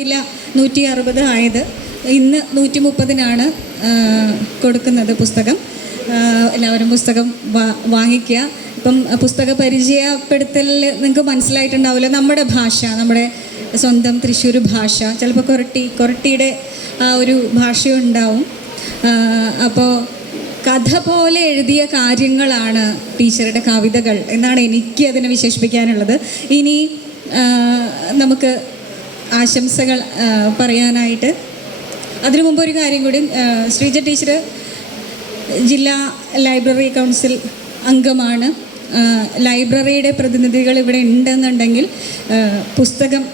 വില 160 ആയത് ഇന്ന് 130-നാണ് കൊടുക്കുന്നത് പുസ്തകം. എല്ലാവരും പുസ്തകം വാങ്ങിക്കുക. ഇപ്പം പുസ്തക പരിചയപ്പെടുത്തലിൽ നിങ്ങൾക്ക് മനസ്സിലായിട്ടുണ്ടാവില്ല, നമ്മുടെ ഭാഷ, നമ്മുടെ സ്വന്തം തൃശ്ശൂർ ഭാഷ, ചിലപ്പോൾ കൊരട്ടിയുടെ ആ ഒരു ഭാഷയുണ്ടാവും. അപ്പോൾ കഥ പോലെ എഴുതിയ കാര്യങ്ങളാണ് ടീച്ചറുടെ കവിതകൾ എന്നാണ് എനിക്ക് അതിനെ വിശേഷിപ്പിക്കാനുള്ളത്. ഇനി നമുക്ക് ആശംസകൾ പറയാനായിട്ട് അതിനു മുമ്പ് ഒരു കാര്യം കൂടി, ശ്രീജ ടീച്ചർ ജില്ലാ ലൈബ്രറി കൗൺസിൽ അംഗമാണ്. ലൈബ്രറിയുടെ പ്രതിനിധികൾ ഇവിടെ ഉണ്ടെന്നുണ്ടെങ്കിൽ പുസ്തകം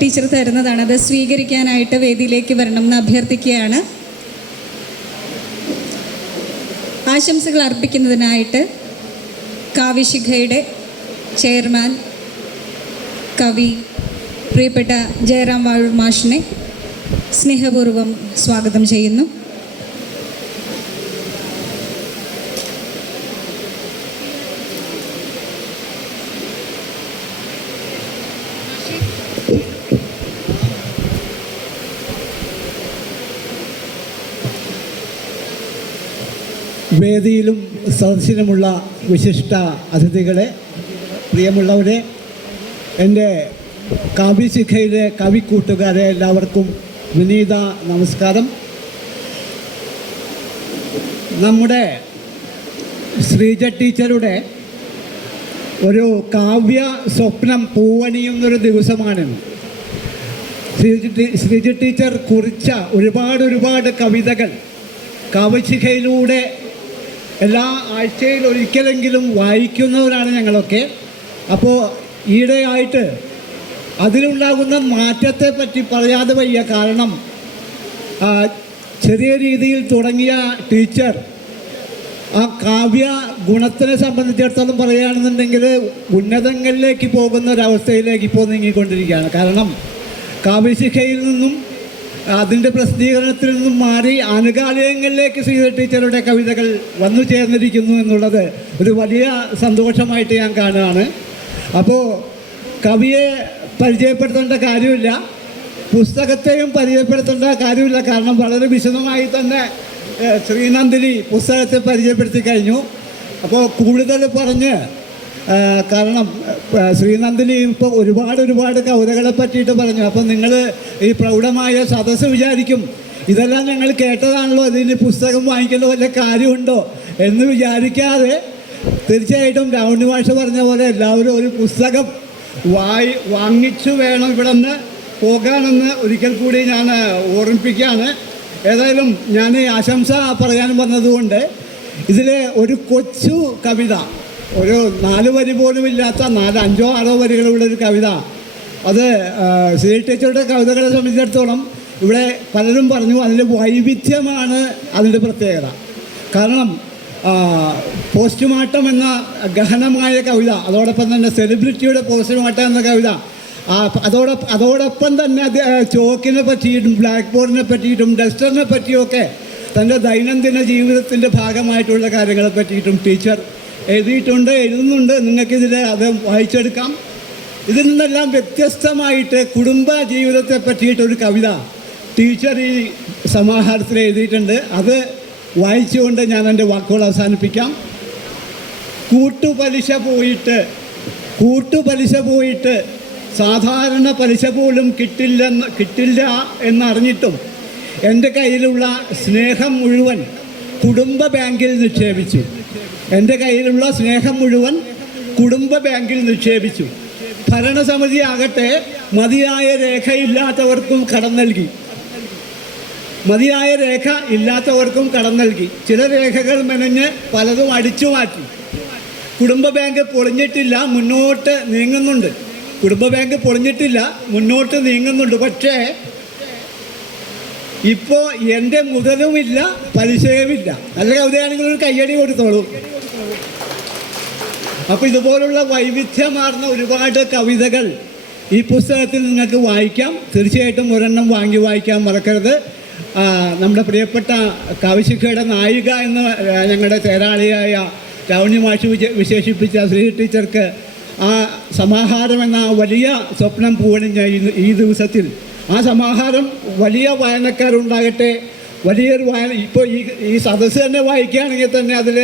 ടീച്ചർ തരുന്നതാണ്. അത് സ്വീകരിക്കാനായിട്ട് വേദിയിലേക്ക് വരണം എന്ന് അഭ്യർത്ഥിക്കുകയാണ്. ആശംസകൾ അർപ്പിക്കുന്നതിനായിട്ട് കാവ്യശിഖയുടെ ചെയർമാൻ കവി പ്രിയപ്പെട്ട ജയറാം വാഴൂർ മാഷിനെ സ്നേഹപൂർവ്വം സ്വാഗതം ചെയ്യുന്നു. വേദിയിലും സദസ്സിലുമുള്ള വിശിഷ്ട അതിഥികളെ, പ്രിയമുള്ളവരെ, എൻ്റെ കാവ്യശിഖയിലെ കവിക്കൂട്ടുകാരെ എല്ലാവർക്കും വിനീത നമസ്കാരം. നമ്മുടെ ശ്രീജ ടീച്ചറുടെ ഒരു കാവ്യ സ്വപ്നം പൂവണിയുന്നൊരു ദിവസമാണ്. ശ്രീജ ടീച്ചർ കുറിച്ച ഒരുപാട് കവിതകൾ കാവ്യശിഖയിലൂടെ എല്ലാ ആഴ്ചയിൽ ഒരിക്കലെങ്കിലും വായിക്കുന്നവരാണ് ഞങ്ങളൊക്കെ. അപ്പോൾ ഈയിടെയായിട്ട് അതിലുണ്ടാകുന്ന മാറ്റത്തെ പറ്റി പറയാതെ വയ്യ. കാരണം ചെറിയ രീതിയിൽ തുടങ്ങിയ ടീച്ചർ ആ കാവ്യ ഗുണത്തിനെ സംബന്ധിച്ചിടത്തോളം പറയുകയാണെന്നുണ്ടെങ്കിൽ ഉന്നതങ്ങളിലേക്ക് പോകുന്ന ഒരവസ്ഥയിലേക്ക് ഇപ്പോൾ നീങ്ങിക്കൊണ്ടിരിക്കുകയാണ്. കാരണം കാവ്യശിഖയിൽ നിന്നും അതിൻ്റെ പ്രസിദ്ധീകരണത്തിൽ നിന്നും മാറി ആനുകാലികങ്ങളിലേക്ക് ശ്രീധ ടീച്ചറുടെ കവിതകൾ വന്നു ചേർന്നിരിക്കുന്നു എന്നുള്ളത് ഒരു വലിയ സന്തോഷമായിട്ട് ഞാൻ കാണുകയാണ്. അപ്പോൾ കവിയെ പരിചയപ്പെടുത്തേണ്ട കാര്യമില്ല, പുസ്തകത്തെയും പരിചയപ്പെടുത്തേണ്ട കാര്യമില്ല. കാരണം വളരെ വിശദമായി തന്നെ ശ്രീനന്ദിനി പുസ്തകത്തെ പരിചയപ്പെടുത്തി കഴിഞ്ഞു. അപ്പോൾ കൂടുതൽ പറഞ്ഞ്, കാരണം ശ്രീനന്ദിനി ഇപ്പോൾ ഒരുപാട് കവിതകളെ പറ്റിയിട്ട് പറഞ്ഞു. അപ്പം നിങ്ങൾ ഈ പ്രൗഢമായ സദസ്സ് വിചാരിക്കും ഇതെല്ലാം ഞങ്ങൾ കേട്ടതാണല്ലോ, ഇതിന് പുസ്തകം വാങ്ങിക്കേണ്ട വല്ല കാര്യമുണ്ടോ എന്ന് വിചാരിക്കാതെ തീർച്ചയായിട്ടും രാവണി ഭാഷ പറഞ്ഞ പോലെ എല്ലാവരും ഒരു പുസ്തകം വാങ്ങിച്ചു വേണം ഇവിടെ നിന്ന് പോകാനെന്ന് ഒരിക്കൽ കൂടി ഞാൻ ഓർമ്മിപ്പിക്കുകയാണ്. ഏതായാലും ഞാൻ ആശംസ പറയാൻ വന്നതുകൊണ്ട് ഇതിലെ ഒരു കൊച്ചു കവിത, ഒരു 4 വരി പോലും ഇല്ലാത്ത 4, 5, 6 വരികളുള്ളൊരു കവിത, അത് ശ്രീ ടീച്ചറുടെ കവിതകളെ സംബന്ധിച്ചിടത്തോളം ഇവിടെ പലരും പറഞ്ഞു അതിൻ്റെ വൈവിധ്യമാണ് അതിൻ്റെ പ്രത്യേകത. കാരണം പോസ്റ്റ്മോർട്ടം എന്ന ഗഹനമായ കവിത, അതോടൊപ്പം തന്നെ സെലിബ്രിറ്റിയുടെ പോസ്റ്റ്മോർട്ടം എന്ന കവിത, അതോടൊപ്പം തന്നെ ചോക്കിനെ പറ്റിയിട്ടും ബ്ലാക്ക് ബോർഡിനെ പറ്റിയിട്ടും ഡസ്റ്ററിനെ പറ്റിയൊക്കെ തൻ്റെ ദൈനംദിന ജീവിതത്തിൻ്റെ ഭാഗമായിട്ടുള്ള കാര്യങ്ങളെ പറ്റിയിട്ടും ടീച്ചർ എഴുതുന്നുണ്ട്. നിങ്ങൾക്കിതിൽ അത് വായിച്ചെടുക്കാം. ഇതിൽ നിന്നെല്ലാം വ്യത്യസ്തമായിട്ട് കുടുംബ ജീവിതത്തെ പറ്റിയിട്ടൊരു കവിത ടീച്ചർ ഈ സമാഹാരത്തിൽ എഴുതിയിട്ടുണ്ട്. അത് വായിച്ചുകൊണ്ട് ഞാൻ എൻ്റെ വാക്കുകൾ അവസാനിപ്പിക്കാം. കൂട്ടുപലിശ പോയിട്ട് സാധാരണ പലിശ പോലും കിട്ടില്ല എന്നറിഞ്ഞിട്ടും എൻ്റെ കയ്യിലുള്ള സ്നേഹം മുഴുവൻ കുടുംബ ബാങ്കിൽ നിക്ഷേപിച്ചു. എൻ്റെ കയ്യിലുള്ള സ്നേഹം മുഴുവൻ കുടുംബ ബാങ്കിൽ നിക്ഷേപിച്ചു. ഭരണസമിതി ആകട്ടെ മതിയായ രേഖയില്ലാത്തവർക്കും കടം നൽകി. ചില രേഖകൾ മെനഞ്ഞ് പലതും അടിച്ചു മാറ്റി. കുടുംബ ബാങ്ക് പൊളിഞ്ഞിട്ടില്ല, മുന്നോട്ട് നീങ്ങുന്നുണ്ട്. പക്ഷേ ഇപ്പോൾ എൻ്റെ മുതലുമില്ല, പലിശയുമില്ല. നല്ല കവിതയാണെങ്കിൽ ഒരു കയ്യടി കൊടുത്തോളൂ. അപ്പോൾ ഇതുപോലുള്ള വൈവിധ്യമാർന്ന ഒരുപാട് കവിതകൾ ഈ പുസ്തകത്തിൽ നിങ്ങൾക്ക് വായിക്കാം. തീർച്ചയായിട്ടും ഒരെണ്ണം വാങ്ങി വായിക്കാൻ മറക്കരുത്. നമ്മുടെ പ്രിയപ്പെട്ട കാവ്യശിഖയുടെ നായിക എന്ന് ഞങ്ങളുടെ തേരാളിയായ രാവണി മാഷ് വിശേഷിപ്പിച്ച ശ്രീ ടീച്ചർക്ക് ആ സമാഹാരം എന്ന വലിയ സ്വപ്നം പൂവണിഞ്ഞ ഈ ദിവസത്തിൽ ആ സമാഹാരം വലിയ വായനക്കാരുണ്ടാകട്ടെ. വലിയൊരു ഇപ്പോൾ ഈ സദസ്സ് തന്നെ വായിക്കുകയാണെങ്കിൽ തന്നെ അതിൽ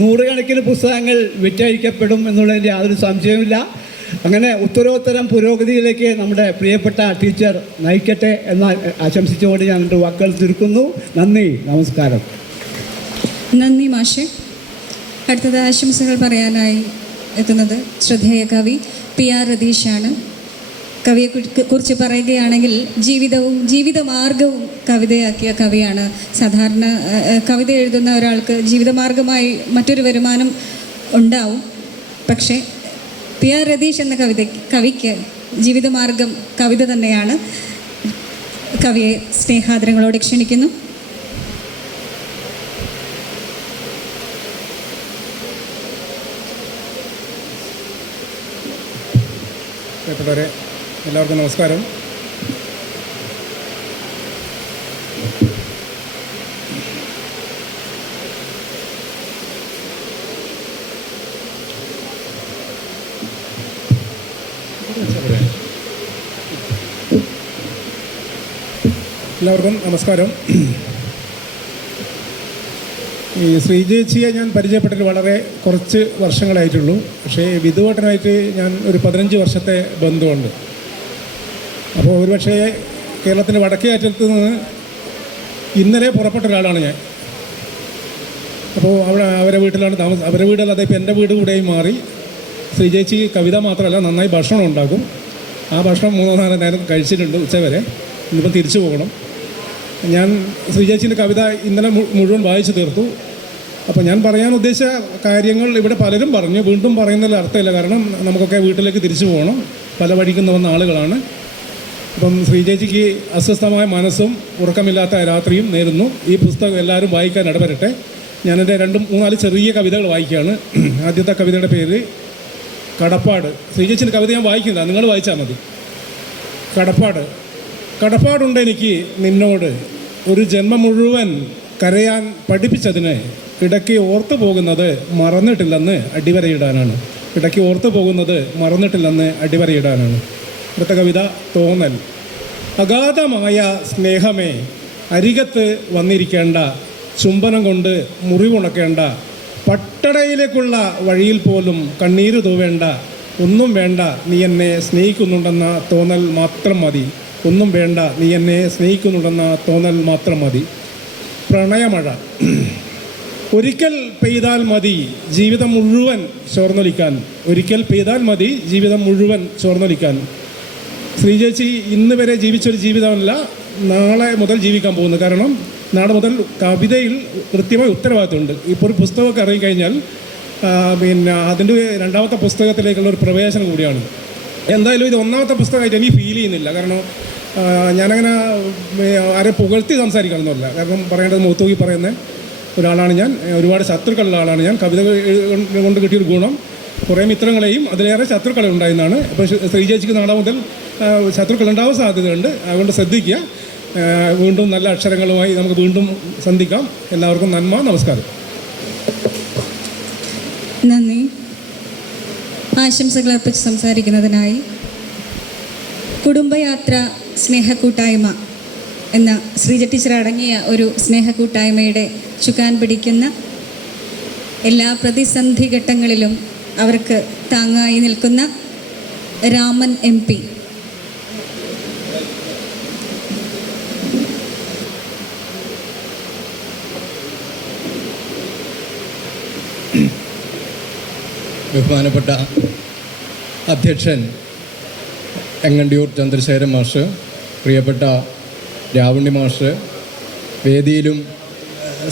നൂറുകണക്കിന് പുസ്തകങ്ങൾ വിറ്റഴിക്കപ്പെടും എന്നുള്ളതിൻ്റെ യാതൊരു സംശയവുമില്ല. അങ്ങനെ ഉത്തരോത്തരം പുരോഗതിയിലേക്ക് നമ്മുടെ പ്രിയപ്പെട്ട ടീച്ചർ നയിക്കട്ടെ എന്ന് ആശംസിച്ചുകൊണ്ട് ഞാൻ എൻ്റെ വാക്കുകൾ ചുരുക്കുന്നു. നന്ദി, നമസ്കാരം. നന്ദി മാഷെ. അടുത്തത് ആശംസകൾ പറയാനായി എത്തുന്നത് ശ്രദ്ധേയ കവി PR രതീഷാണ്. കവിയെ കുറിച്ച് പറയുകയാണെങ്കിൽ ജീവിതമാർഗവും കവിതയാക്കിയ കവിയാണ്. സാധാരണ കവിത എഴുതുന്ന ഒരാൾക്ക് ജീവിതമാർഗമായി മറ്റൊരു വരുമാനം ഉണ്ടാവും. പക്ഷേ PR രതീഷ് എന്ന കവിക്ക് ജീവിതമാർഗം കവിത തന്നെയാണ്. കവിയെ സ്നേഹാദരങ്ങളോടെ ക്ഷണിക്കുന്നു. പ്രിയപ്പെട്ടവരെ, എല്ലാവർക്കും നമസ്കാരം. ഈ ശ്രീജേച്ചിയെ ഞാൻ പരിചയപ്പെട്ടിട്ട് വളരെ കുറച്ച് വർഷങ്ങളായിട്ടുള്ളൂ. പക്ഷേ വിധുവേട്ടനായിട്ട് ഞാൻ ഒരു 15 വർഷത്തെ ബന്ധമുണ്ട്. അപ്പോൾ ഒരുപക്ഷേ കേരളത്തിൻ്റെ വടക്കേ അറ്റത്ത് നിന്ന് ഇന്നലെ പുറപ്പെട്ട ഒരാളാണ് ഞാൻ. അപ്പോൾ അവരെ വീട്ടിലാണ് അവരെ വീടല്ലാതെ ഇപ്പോൾ എൻ്റെ വീട് കൂടെയും മാറി. ശ്രീജേച്ചി കവിത മാത്രമല്ല, നന്നായി ഭക്ഷണം ഉണ്ടാക്കും. ആ ഭക്ഷണം 3-4 നേരം കഴിച്ചിട്ടുണ്ട് ഉച്ചവരെ. ഇന്നിപ്പം തിരിച്ചു പോകണം. ഞാൻ ശ്രീജേച്ചിൻ്റെ കവിത ഇന്നലെ മുഴുവൻ വായിച്ചു തീർത്തു. അപ്പോൾ ഞാൻ പറയാൻ ഉദ്ദേശിച്ച കാര്യങ്ങൾ ഇവിടെ പലരും പറഞ്ഞു. വീണ്ടും പറയുന്നതിൽ അർത്ഥമില്ല. കാരണം നമുക്കൊക്കെ വീട്ടിലേക്ക് തിരിച്ചു പോകണം. പല വഴിക്കുന്ന വന്ന ആളുകളാണ്. അപ്പം ശ്രീജേച്ചിക്ക് അസ്വസ്ഥമായ മനസ്സും ഉറക്കമില്ലാത്ത രാത്രിയും നേരുന്നു. ഈ പുസ്തകം എല്ലാവരും വായിക്കാൻ ഇടവരട്ടെ. ഞാനെൻ്റെ 2-3-4 ചെറിയ കവിതകൾ വായിക്കുകയാണ്. ആദ്യത്തെ കവിതയുടെ പേര് കടപ്പാട്. ശ്രീജേച്ചിൻ്റെ കവിത ഞാൻ വായിക്കുന്നില്ല, നിങ്ങൾ വായിച്ചാൽ മതി. കടപ്പാടുണ്ട് എനിക്ക് നിന്നോട്, ഒരു ജന്മം മുഴുവൻ കരയാൻ പഠിപ്പിച്ചതിന് ഇടയ്ക്ക് ഓർത്തു പോകുന്നത് മറന്നിട്ടില്ലെന്ന് അടിവരയിടാനാണ്. അടുത്ത കവിത തോന്നൽ. അഗാധമായ സ്നേഹമേ, അരികത്ത് വന്നിരിക്കേണ്ട, ചുംബനം കൊണ്ട് മുറിവുണക്കേണ്ട, പട്ടടയിലേക്കുള്ള വഴിയിൽ പോലും കണ്ണീര് തൂവേണ്ട, ഒന്നും വേണ്ട നീ എന്നെ സ്നേഹിക്കുന്നുണ്ടെന്ന തോന്നൽ മാത്രം മതി. പ്രണയമഴ. ഒരിക്കൽ പെയ്താൽ മതി ജീവിതം മുഴുവൻ ചോർന്നൊലിക്കാൻ. ശ്രീജേച്ചി ഇന്ന് വരെ ജീവിച്ചൊരു ജീവിതമല്ല നാളെ മുതൽ ജീവിക്കാൻ പോകുന്നത്. കാരണം നാളെ മുതൽ കവിതയിൽ കൃത്യമായ ഉത്തരവാദിത്തമുണ്ട്. ഇപ്പോൾ ഒരു പുസ്തകമൊക്കെ ഇറങ്ങിക്കഴിഞ്ഞാൽ പിന്നെ അതിൻ്റെ 2ാമത്തെ പുസ്തകത്തിലേക്കുള്ള ഒരു പ്രവേശനം കൂടിയാണ്. എന്തായാലും ഇത് 1ാമത്തെ പുസ്തകമായിട്ട് എനിക്ക് ഫീൽ ചെയ്യുന്നില്ല. കാരണം ഞാനങ്ങനെ ആരെ പുകഴ്ത്തി സംസാരിക്കണമെന്നില്ല. കാരണം പറയേണ്ടത് മുഖത്തൂക്കി പറയുന്ന ഒരാളാണ് ഞാൻ. ഒരുപാട് ശത്രുക്കളുള്ള ആളാണ് ഞാൻ. കവിത കൊണ്ട് കിട്ടിയൊരു ഗുണം കുറേ മിത്രങ്ങളെയും അതിലേറെ ശത്രുക്കളെ ഉണ്ടായിരുന്നാണ്. അപ്പോൾ ശ്രീജേച്ചിക്ക് നാളെ മുതൽ ശത്രുക്കൾ ഉണ്ടാവാൻ സാധ്യതയുണ്ട്. അതുകൊണ്ട് ശ്രദ്ധിക്കുക. വീണ്ടും നല്ല അക്ഷരങ്ങളുമായി നമുക്ക് വീണ്ടും സന്ധിക്കാം. എല്ലാവർക്കും നന്മ, നമസ്കാരം. നന്ദി. ആശംസകൾ അർപ്പിച്ച് സംസാരിക്കുന്നതിനായി കുടുംബയാത്ര സ്നേഹക്കൂട്ടായ്മ എന്ന ശ്രീജ ടീച്ചർ അടങ്ങിയ ഒരു സ്നേഹക്കൂട്ടായ്മയുടെ ചുക്കാൻ പിടിക്കുന്ന, എല്ലാ പ്രതിസന്ധി ഘട്ടങ്ങളിലും അവർക്ക് താങ്ങായി നിൽക്കുന്ന രാമൻ MP. ബഹുമാനപ്പെട്ട അധ്യക്ഷൻ എങ്ങണ്ടിയൂർ ചന്ദ്രശേഖരൻ മാഷ്, പ്രിയപ്പെട്ട രാവുണ്ണി മാഷ്, വേദിയിലും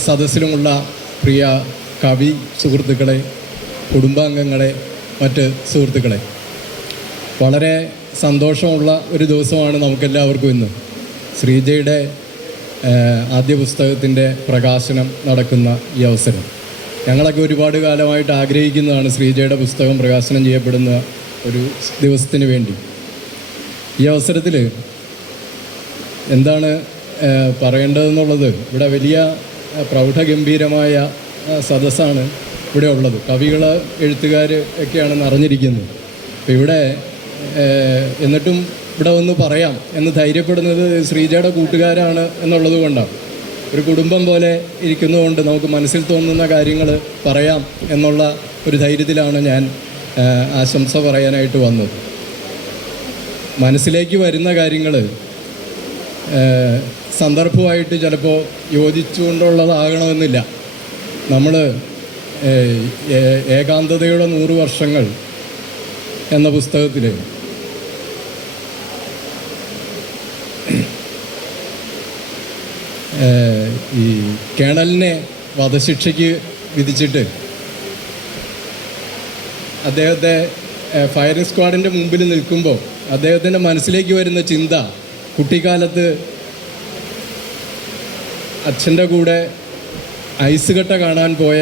സദസ്സിലുമുള്ള പ്രിയ കവി സുഹൃത്തുക്കളെ, കുടുംബാംഗങ്ങളെ, മറ്റ് സുഹൃത്തുക്കളെ, വളരെ സന്തോഷമുള്ള ഒരു ദിവസമാണ് നമുക്കെല്ലാവർക്കും ഇന്ന്. ശ്രീജയുടെ ആദ്യ പുസ്തകത്തിൻ്റെ പ്രകാശനം നടക്കുന്ന ഈ അവസരം ഞങ്ങളൊക്കെ ഒരുപാട് കാലമായിട്ട് ആഗ്രഹിക്കുന്നതാണ്. ശ്രീജയുടെ പുസ്തകം പ്രകാശനം ചെയ്യപ്പെടുന്ന ഒരു ദിവസത്തിന് വേണ്ടി. ഈ അവസരത്തിൽ എന്താണ് പറയേണ്ടതെന്നുള്ളത്, ഇവിടെ വലിയ പ്രൗഢഗംഭീരമായ സദസ്സാണ് ഇവിടെ ഉള്ളത്. കവികൾ, എഴുത്തുകാർ ഒക്കെയാണ് നിറഞ്ഞിരിക്കുന്നത്. അപ്പോൾ ഇവിടെ എന്നിട്ടും ഇവിടെ വന്ന് പറയാം എന്ന് ധൈര്യപ്പെടുന്നത് ശ്രീജയുടെ കൂട്ടുകാരാണ് എന്നുള്ളത് കൊണ്ടാണ്. ഒരു കുടുംബം പോലെ ഇരിക്കുന്നതുകൊണ്ട് നമുക്ക് മനസ്സിൽ തോന്നുന്ന കാര്യങ്ങൾ പറയാം എന്നുള്ള ഒരു ധൈര്യത്തിലാണ് ഞാൻ ആശംസ പറയാനായിട്ട് വന്നത്. മനസ്സിലേക്ക് വരുന്ന കാര്യങ്ങൾ സന്ദർഭമായിട്ട് ചിലപ്പോൾ യോജിച്ചുകൊണ്ടുള്ളതാകണമെന്നില്ല. നമ്മൾ ഏകാന്തതയുടെ 100 വർഷങ്ങൾ എന്ന പുസ്തകത്തിൽ ഈ കേണലിനെ വധശിക്ഷയ്ക്ക് വിധിച്ചിട്ട് അദ്ദേഹത്തെ ഫയറിംഗ് സ്ക്വാഡിൻ്റെ മുമ്പിൽ നിൽക്കുമ്പോൾ അദ്ദേഹത്തിൻ്റെ മനസ്സിലേക്ക് വരുന്ന ചിന്ത കുട്ടിക്കാലത്ത് അച്ഛൻ്റെ കൂടെ ഐസ് കട്ട കാണാൻ പോയ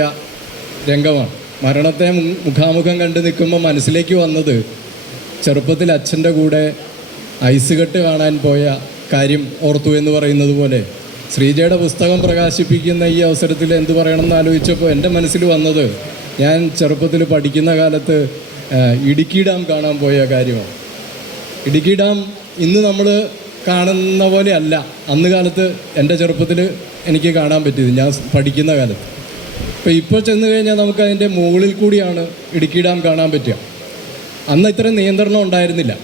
രംഗമാണ്. മരണത്തെ മുഖാമുഖം കണ്ട് നിൽക്കുമ്പോൾ മനസ്സിലേക്ക് വന്നത് ചെറുപ്പത്തിൽ അച്ഛൻ്റെ കൂടെ ഐസ് കെട്ട് കാണാൻ പോയ കാര്യം ഓർത്തു എന്ന് പറയുന്നത് പോലെ ശ്രീജയുടെ പുസ്തകം പ്രകാശിപ്പിക്കുന്ന ഈ അവസരത്തിൽ എന്ത് പറയണമെന്ന് ആലോചിച്ചപ്പോൾ എൻ്റെ മനസ്സിൽ വന്നത് ഞാൻ ചെറുപ്പത്തിൽ പഠിക്കുന്ന കാലത്ത് ഇടുക്കി ഡാം കാണാൻ പോയ കാര്യമാണ്. ഇടുക്കി ഡാം ഇന്ന് നമ്മൾ കാണുന്ന പോലെ അല്ല അന്ന് കാലത്ത് എൻ്റെ ചെറുപ്പത്തിൽ എനിക്ക് കാണാൻ പറ്റിയത്, ഞാൻ പഠിക്കുന്ന കാലത്ത്. ഇപ്പോൾ ചെന്ന് കഴിഞ്ഞാൽ നമുക്ക് അതിൻ്റെ മുകളിൽ കൂടിയാണ് ഇടുക്കി ഡാം കാണാൻ പറ്റുക. അന്ന് ഇത്രയും നിയന്ത്രണം ഉണ്ടായിരുന്നില്ല.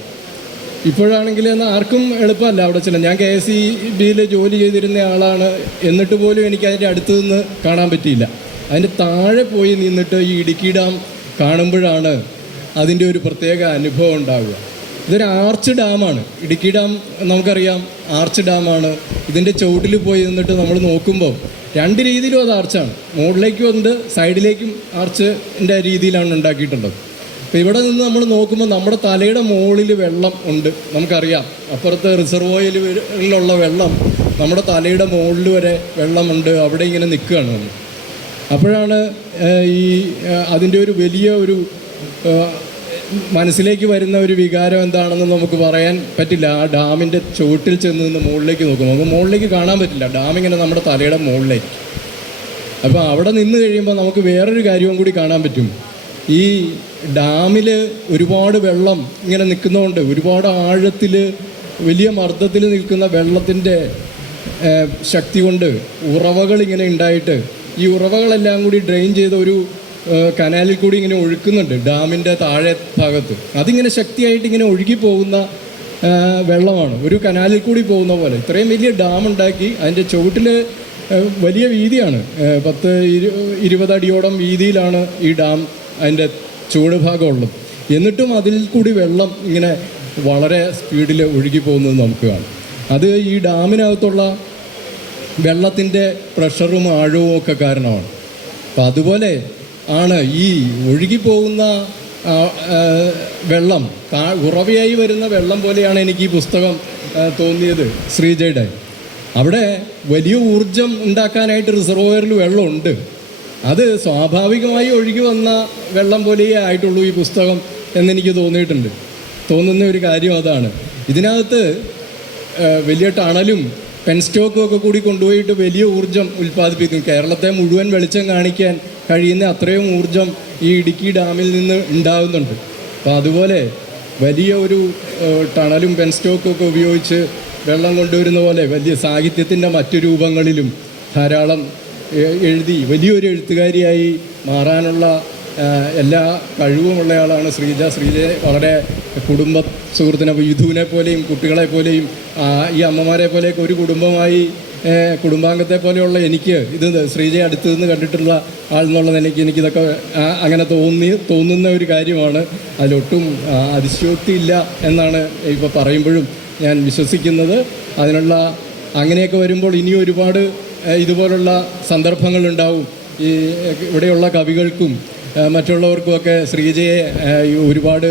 ഇപ്പോഴാണെങ്കിൽ ആർക്കും എളുപ്പമല്ല അവിടെ ചെല്ലാൻ. ഞാൻ KSEBയിൽ ജോലി ചെയ്തിരുന്ന ആളാണ്, എന്നിട്ട് പോലും എനിക്ക് അതിൻ്റെ അടുത്ത് നിന്ന് കാണാൻ പറ്റിയില്ല. അതിൻ്റെ താഴെ പോയി നിന്നിട്ട് ഈ ഇടുക്കി ഡാം കാണുമ്പോഴാണ് അതിൻ്റെ ഒരു പ്രത്യേക അനുഭവം ഉണ്ടാവുക. ഇതൊരു ആർച്ച് ഡാമാണ്. ഇടുക്കി ഡാം നമുക്കറിയാം ആർച്ച് ഡാമാണ്. ഇതിൻ്റെ ചുവട്ടിൽ പോയി നിന്നിട്ട് നമ്മൾ നോക്കുമ്പോൾ 2 രീതിയിലും അത് ആർച്ചാണ്. മുകളിലേക്കും ഉണ്ട്, സൈഡിലേക്കും ആർച്ചിൻ്റെ രീതിയിലാണ് ഉണ്ടാക്കിയിട്ടുള്ളത്. അപ്പോൾ ഇവിടെ നിന്ന് നമ്മൾ നോക്കുമ്പോൾ നമ്മുടെ തലയുടെ മുകളിൽ വെള്ളം ഉണ്ട്, നമുക്കറിയാം. അപ്പുറത്ത് റിസർവോയറിലുള്ള വെള്ളം നമ്മുടെ തലയുടെ മുകളിൽ വരെ വെള്ളമുണ്ട്. അവിടെ ഇങ്ങനെ നിൽക്കുകയാണ് നമ്മൾ. അപ്പോഴാണ് ഈ അതിൻ്റെ ഒരു വലിയ ഒരു മനസ്സിലേക്ക് വരുന്ന ഒരു വികാരം എന്താണെന്ന് നമുക്ക് പറയാൻ പറ്റില്ല. ആ ഡാമിൻ്റെ ചുവട്ടിൽ ചെന്ന് നിന്ന് മുകളിലേക്ക് നോക്കും, നമുക്ക് മുകളിലേക്ക് കാണാൻ പറ്റില്ല. ഡാമിങ്ങനെ നമ്മുടെ തലയുടെ മുകളിലേക്ക്. അപ്പോൾ അവിടെ നിന്ന് കഴിയുമ്പോൾ നമുക്ക് വേറൊരു കാര്യവും കൂടി കാണാൻ പറ്റും. ഈ ഡാമിൽ ഒരുപാട് വെള്ളം ഇങ്ങനെ നിൽക്കുന്നതുകൊണ്ട് ഒരുപാട് ആഴത്തിൽ വലിയ മർദ്ദത്തിൽ നിൽക്കുന്ന വെള്ളത്തിൻ്റെ ശക്തി കൊണ്ട് ഉറവകൾ ഇങ്ങനെ ഉണ്ടായിട്ട് ഈ ഉറവകളെല്ലാം കൂടി ഡ്രെയിൻ ചെയ്ത ഒരു കനാലിൽ കൂടി ഇങ്ങനെ ഒഴുക്കുന്നുണ്ട് ഡാമിൻ്റെ താഴെ ഭാഗത്ത്. അതിങ്ങനെ ശക്തിയായിട്ട് ഇങ്ങനെ ഒഴുകി പോകുന്ന വെള്ളമാണ്, ഒരു കനാലിൽ കൂടി പോകുന്ന പോലെ. ഇത്രയും വലിയ ഡാം ഉണ്ടാക്കി അതിൻ്റെ ചുവട്ടിൽ വലിയ വീതിയാണ്, 10-20 അടിയോളം വീതിയിലാണ് ഈ ഡാം അതിൻ്റെ ചുവട് ഭാഗമുള്ളത്. എന്നിട്ടും അതിൽ കൂടി വെള്ളം ഇങ്ങനെ വളരെ സ്പീഡിൽ ഒഴുകി പോകുന്നത് നമുക്ക് കാണാം. അത് ഈ ഡാമിനകത്തുള്ള വെള്ളത്തിൻ്റെ പ്രഷറും ആഴവും ഒക്കെ കാരണമാണ്. അപ്പം അതുപോലെ ആണ് ഈ ഒഴുകിപ്പോകുന്ന വെള്ളം, ഉറവയായി വരുന്ന വെള്ളം പോലെയാണ് എനിക്ക് ഈ പുസ്തകം തോന്നിയത് ശ്രീജയുടെ. അവിടെ വലിയ ഊർജം ഉണ്ടാക്കാനായിട്ട് റിസർവോയറിൽ വെള്ളമുണ്ട്. അത് സ്വാഭാവികമായി ഒഴുകി വന്ന വെള്ളം പോലെയേ ആയിട്ടുള്ളൂ ഈ പുസ്തകം എന്നെനിക്ക് തോന്നുന്ന ഒരു കാര്യം അതാണ്. ഇതിനകത്ത് വലിയ ടണലും പെൻസ്റ്റോക്കും ഒക്കെ കൂടി കൊണ്ടുപോയിട്ട് വലിയ ഊർജം ഉൽപ്പാദിപ്പിക്കും. കേരളത്തെ മുഴുവൻ വെളിച്ചം കാണിക്കാൻ കഴിയുന്ന അത്രയും ഊർജം ഈ ഇടുക്കി ഡാമിൽ നിന്ന് ഉണ്ടാകുന്നുണ്ട്. അപ്പോൾ അതുപോലെ വലിയ ഒരു ടണലും പെൻസ്റ്റോക്കും ഒക്കെ ഉപയോഗിച്ച് വെള്ളം കൊണ്ടുവരുന്ന പോലെ വലിയ സാഹിത്യത്തിൻ്റെ മറ്റു രൂപങ്ങളിലും ധാരാളം എഴുതി വലിയൊരു എഴുത്തുകാരിയായി മാറാനുള്ള എല്ലാ കഴിവുമുള്ള ആളാണ് ശ്രീജ. വളരെ കുടുംബ സുഹൃത്തിനെ, യുധുവിനെ പോലെയും കുട്ടികളെ പോലെയും ഈ അമ്മമാരെ പോലെയൊക്കെ ഒരു കുടുംബമായി, കുടുംബാംഗത്തെ പോലെയുള്ള എനിക്ക് ഇത് ശ്രീജയെ അടുത്ത് നിന്ന് കണ്ടിട്ടുള്ള ആൾ എന്നുള്ള നിലയ്ക്ക് എനിക്കിതൊക്കെ അങ്ങനെ തോന്നുന്ന ഒരു കാര്യമാണ്. അതിലൊട്ടും അതിശയോക്തി ഇല്ല എന്നാണ് ഇപ്പോൾ പറയുമ്പോഴും ഞാൻ വിശ്വസിക്കുന്നത്. അതിനുള്ള അങ്ങനെയൊക്കെ വരുമ്പോൾ ഇനിയും ഒരുപാട് ഇതുപോലുള്ള സന്ദർഭങ്ങളുണ്ടാവും. ഈ ഇവിടെയുള്ള കവികൾക്കും മറ്റുള്ളവർക്കുമൊക്കെ ശ്രീജയെ ഒരുപാട്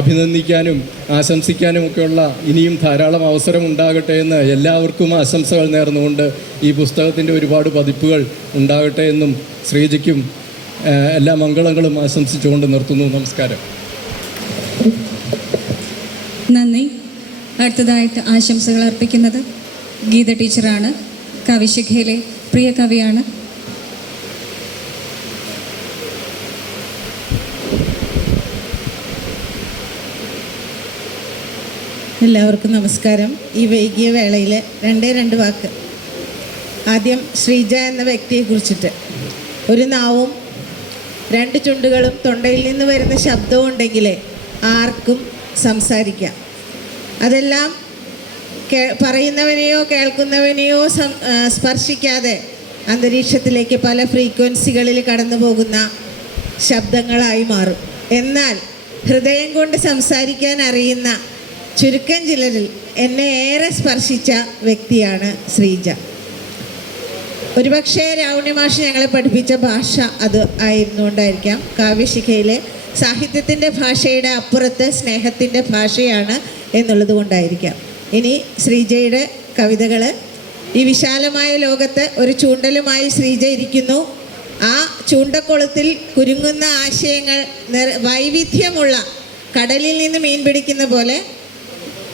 അഭിനന്ദിക്കാനും ആശംസിക്കാനും ഒക്കെയുള്ള ഇനിയും ധാരാളം അവസരം ഉണ്ടാകട്ടെ എന്ന് എല്ലാവർക്കും ആശംസകൾ നേർന്നുകൊണ്ട് ഈ പുസ്തകത്തിൻ്റെ ഒരുപാട് പതിപ്പുകൾ ഉണ്ടാകട്ടെ എന്നും ശ്രീജയ്ക്കും എല്ലാ മംഗളങ്ങളും ആശംസിച്ചുകൊണ്ട് നിർത്തുന്നു. നമസ്കാരം. നന്ദി. അടുത്തതായിട്ട് ആശംസകൾ അർപ്പിക്കുന്നത് ഗീത ടീച്ചറാണ്. കവിശിഖയിലെ പ്രിയ കവിയാണ്. എല്ലാവർക്കും നമസ്കാരം. ഈ വൈകിയ വേളയിൽ രണ്ട് വാക്ക്. ആദ്യം ശ്രീജ എന്ന വ്യക്തിയെ കുറിച്ചിട്ട്. ഒരു നാവും 2 ചുണ്ടുകളും തൊണ്ടയിൽ നിന്ന് വരുന്ന ശബ്ദവും ഉണ്ടെങ്കിൽ ആർക്കും സംസാരിക്കാം. അതെല്ലാം പറയുന്നവനെയോ കേൾക്കുന്നവനെയോ സ്പർശിക്കാതെ അന്തരീക്ഷത്തിലേക്ക് പല ഫ്രീക്വൻസികളിൽ കടന്നു പോകുന്ന ശബ്ദങ്ങളായി മാറും. എന്നാൽ ഹൃദയം കൊണ്ട് സംസാരിക്കാൻ അറിയുന്ന ചുരുക്കം ചിലരിൽ എന്നെ ഏറെ സ്പർശിച്ച വ്യക്തിയാണ് ശ്രീജ. ഒരുപക്ഷെ രാവുണ്ണി മാഷ് ഞങ്ങളെ പഠിപ്പിച്ച ഭാഷ അത് ആയിരുന്നുകൊണ്ടായിരിക്കാം. കാവ്യശിഖയിലെ സാഹിത്യത്തിൻ്റെ ഭാഷയുടെ അപ്പുറത്ത് സ്നേഹത്തിൻ്റെ ഭാഷയാണ് എന്നുള്ളത് കൊണ്ടായിരിക്കാം. ഇനി ശ്രീജയുടെ കവിതകൾ. ഈ വിശാലമായ ലോകത്ത് ഒരു ചൂണ്ടലുമായി ശ്രീജ ഇരിക്കുന്നു. ആ ചൂണ്ടക്കുളത്തിൽ കുരുങ്ങുന്ന ആശയങ്ങൾ വൈവിധ്യമുള്ള, കടലിൽ നിന്ന് മീൻ പിടിക്കുന്ന പോലെ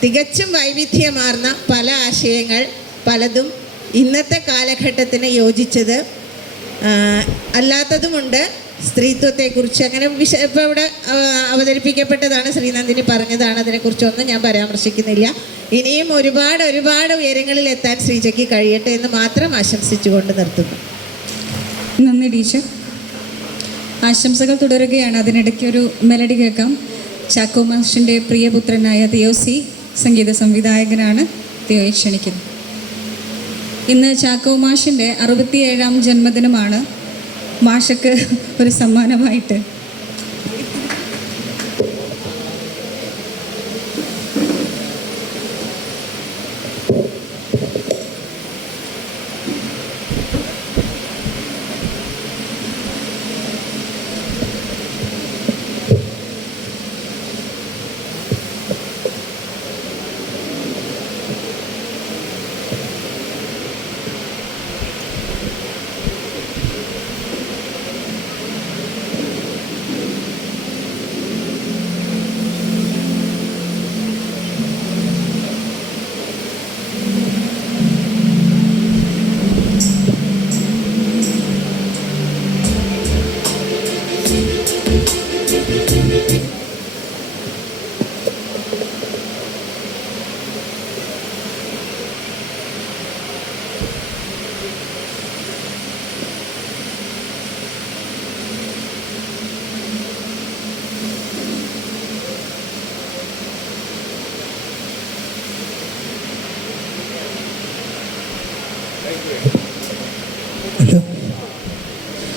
തികച്ചും വൈവിധ്യമാർന്ന പല ആശയങ്ങൾ, പലതും ഇന്നത്തെ കാലഘട്ടത്തിന് യോജിച്ചത് അല്ലാത്തതുമുണ്ട്. സ്ത്രീത്വത്തെക്കുറിച്ച് അങ്ങനെ ഇപ്പോൾ ഇവിടെ അവതരിപ്പിക്കപ്പെട്ടതാണ്, ശ്രീനന്ദിനി പറഞ്ഞതാണ്. അതിനെക്കുറിച്ചൊന്നും ഞാൻ പരാമർശിക്കുന്നില്ല. ഇനിയും ഒരുപാട് ഉയരങ്ങളിൽ എത്താൻ ശ്രീജയ്ക്ക് കഴിയട്ടെ എന്ന് മാത്രം ആശംസിച്ചുകൊണ്ട് നിർത്തുന്നു. നന്ദി ടീച്ചർ. ആശംസകൾ തുടരുകയാണ്. അതിനിടയ്ക്ക് ഒരു മെലഡി കേൾക്കാം. ചാക്കോ മാഷിൻ്റെ പ്രിയപുത്രനായ തിയോസി സംഗീത സംവിധായകനാണ്. തിയോയെ ക്ഷണിക്കുന്നു. ഇന്ന് ചാക്കോ മാഷിൻ്റെ 67ാം ജന്മദിനമാണ്. മാഷക്ക് ഒരു സമ്മാനമായിട്ട്